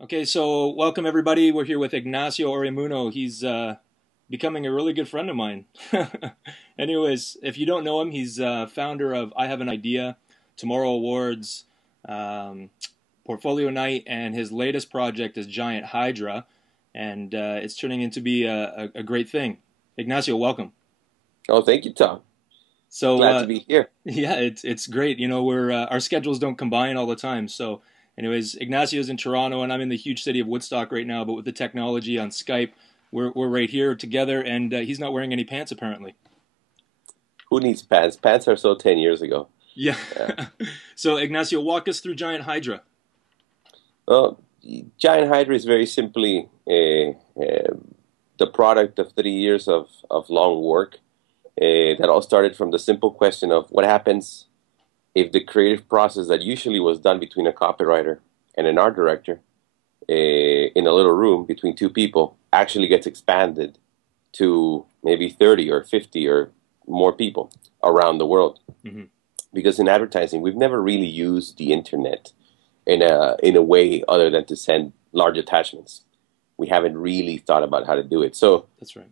Okay, so welcome everybody. We're here with Ignacio Oreamuno. He's becoming a really good friend of mine. Anyways, if you don't know him, he's founder of I Have an Idea, Tomorrow Awards, Portfolio Night, and his latest project is Giant Hydra, and it's turning into be a great thing. Ignacio, welcome. Oh, thank you, Tom. So Glad to be here. yeah, it's great. You know, we're our schedules don't combine all the time. So, anyways, Ignacio's in Toronto, and I'm in the huge city of Woodstock right now. But with the technology on Skype, we're right here together, and he's not wearing any pants apparently. Who needs pants? Pants are so 10 years ago. Yeah. Yeah. So, Ignacio, walk us through Giant Hydra. Well, Giant Hydra is very simply the product of 30 years of long work that all started from the simple question of what happens if the creative process that usually was done between a copywriter and an art director in a little room between two people actually gets expanded to maybe 30 or 50 or more people around the world. Hmm. Because in advertising, we've never really used the internet in a way other than to send large attachments. We haven't really thought about how to do it. So That's right.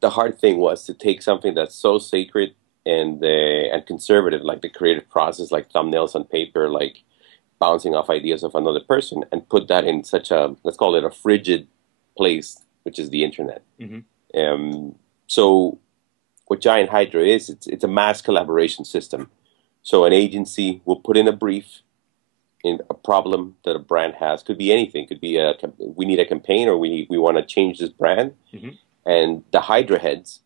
the hard thing was to take something that's so sacred and conservative, like the creative process, like thumbnails on paper, like bouncing off ideas of another person, and put that in such a, let's call it a frigid place, which is the internet. Hmm. So what Giant Hydra is, it's a mass collaboration system. So an agency will put in a brief in a problem that a brand has. Could be anything. Could be we need a campaign, or we want to change this brand. Hmm. And the Hydra heads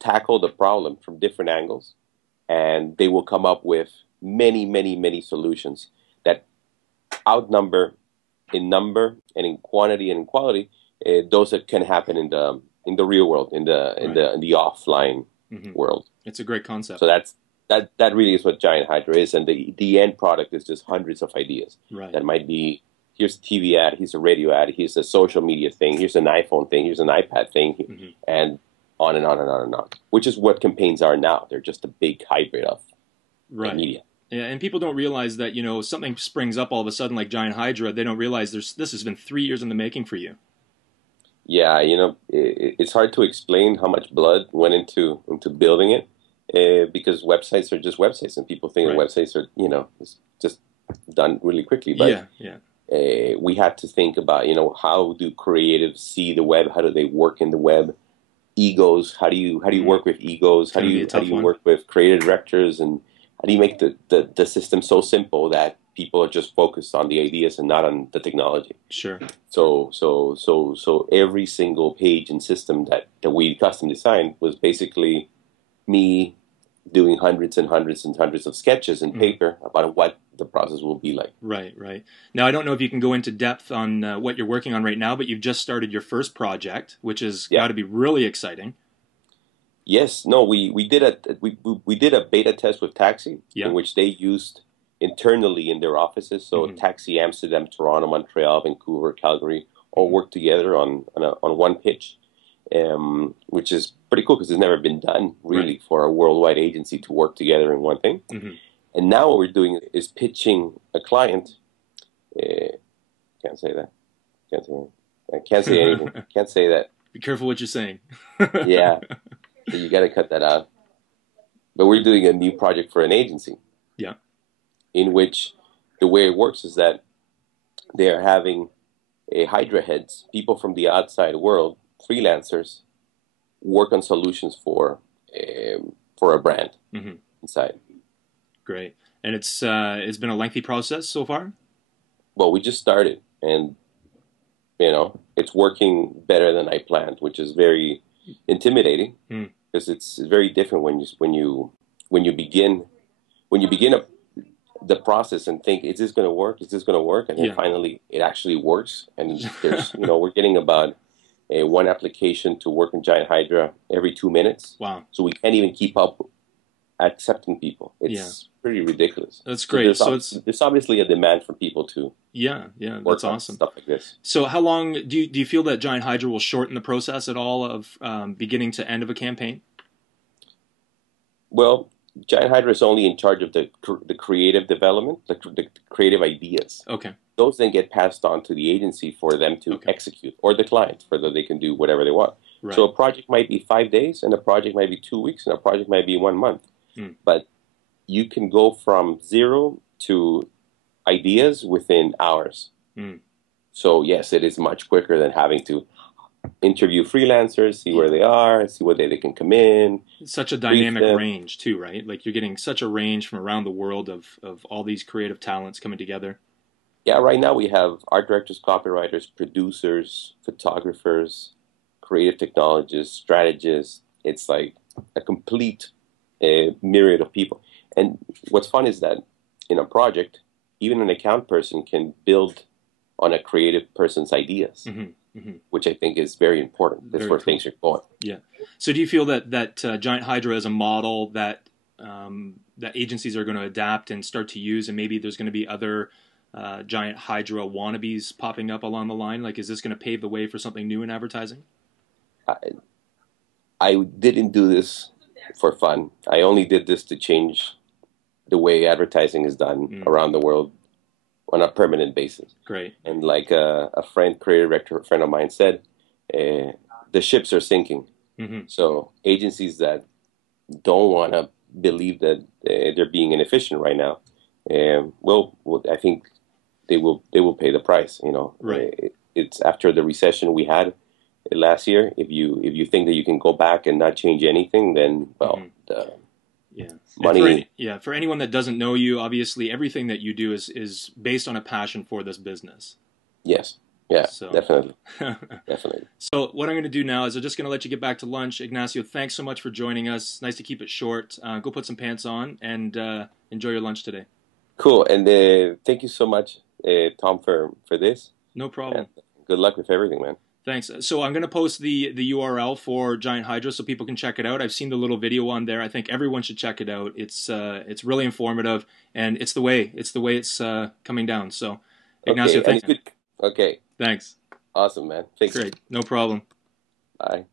tackle the problem from different angles, and they will come up with many, many, many solutions that outnumber in number and in quantity and in quality those that can happen in the real world, in the offline Hmm. world. It's a great concept. So that really is what Giant Hydra is, and the end product is just hundreds of ideas. Right. That might be, here's a TV ad, here's a radio ad, here's a social media thing, here's an iPhone thing, here's an iPad thing, Hmm. and on and on and on and on. Which is what campaigns are now. They're just a big hybrid of Right. media. Yeah, and people don't realize that, you know, something springs up all of a sudden like Giant Hydra. They don't realize this has been 3 years in the making for you. Yeah, it's hard to explain how much blood went into building it, because websites are just websites, and people think that Right. websites are, it's just done really quickly. But Yeah, yeah. we had to think about, how do creatives see the web? How do they work in the web? Egos. How do you Mhm. work with egos? It's gonna be a How do tough you one. work with creative directors? And how do you make the system so simple that people are just focused on the ideas and not on the technology? Sure. So every single page and system that we custom designed was basically me doing hundreds and hundreds and hundreds of sketches in Mhm. paper about what the process will be like. Right, right. Now, I don't know if you can go into depth on what you're working on right now, but you've just started your first project, which has Yeah. got to be really exciting. Yes. No. We did a beta test with Taxi, Yeah. in which they used internally in their offices. So Mhm. Taxi Amsterdam, Toronto, Montreal, Vancouver, Calgary all Mhm. work together on one pitch, which is pretty cool because it's never been done really Right. for a worldwide agency to work together in one thing. Hmm. And now what we're doing is pitching a client. Uh, can't say that. Can't say. I can't say anything. Can't say that. Be careful what you're saying. Yeah. So you got to cut that out. But we're doing a new project for an agency Yeah. in which the way it works is that they're having a Hydra heads, people from the outside world, freelancers, work on solutions for a brand Hmm. inside. Great. And it's been a lengthy process so far. Well, we just started, and it's working better than I planned, which is very intimidating Mm. because it's very different when you begin the process and think, is this going to work? Is this going to work? And then Yeah. finally, it actually works. And there's, we're getting about one application to work in Giant Hydra every 2 minutes. Wow. So we can't even keep up accepting people. Yeah. It's pretty ridiculous. That's So great. So it's there's obviously a demand for people to yeah, yeah. work That's on awesome. stuff like this. So how long do you feel that Giant Hydra will shorten the process at all of beginning to end of a campaign? Well, Giant Hydra is only in charge of the creative development, the creative ideas. Okay. those then get passed on to the agency for them to execute, or the client, for that they can do whatever they want. Right. So a project might be 5 days, and a project might be 2 weeks, and a project might be 1 month. But you can go from zero to ideas within hours. So yes, it is much quicker than having to interview freelancers, see where they are, see what day they can come in. It's such a dynamic range too, right? Like you're getting such a range from around the world of all these creative talents coming together. Yeah, right now we have art directors, copywriters, producers, photographers, creative technologists, strategists. It's like a complete myriad of people. And what's fun is that in a project, even an account person can build on a creative person's ideas, which I think is very important. That's where things are going. Yeah. So do you feel that Giant Hydra is a model that that agencies are going to adapt and start to use, and maybe there's going to be other Giant Hydra wannabes popping up along the line? Like, is this going to pave the way for something new in advertising? I didn't do this for fun. I only did this to change the way advertising is done around the world on a permanent basis. Great. And like a creative director friend of mine said, the ships are sinking. So agencies that don't want to believe that they're being inefficient right now, well, I think they will pay the price. You know, right. It's after the recession we had last year. If you think that you can go back and not change anything, then well, money. For anyone that doesn't know you, obviously everything that you do is based on a passion for this business. Yes. Yeah, so. Definitely. Definitely. So what I'm going to do now is I'm just going to let you get back to lunch. Ignacio, thanks so much for joining us. Nice to keep it short. Go put some pants on and enjoy your lunch today. Cool. And thank you so much, Tom, for this. No problem. And good luck with everything, man. Thanks. So I'm going to post the URL for Giant Hydra so people can check it out. I've seen the little video on there. I think everyone should check it out. It's really informative, and it's the way it's coming down. So, Ignacio, thanks. Okay. Thanks. Awesome, man. Thanks. Great. No problem. Bye.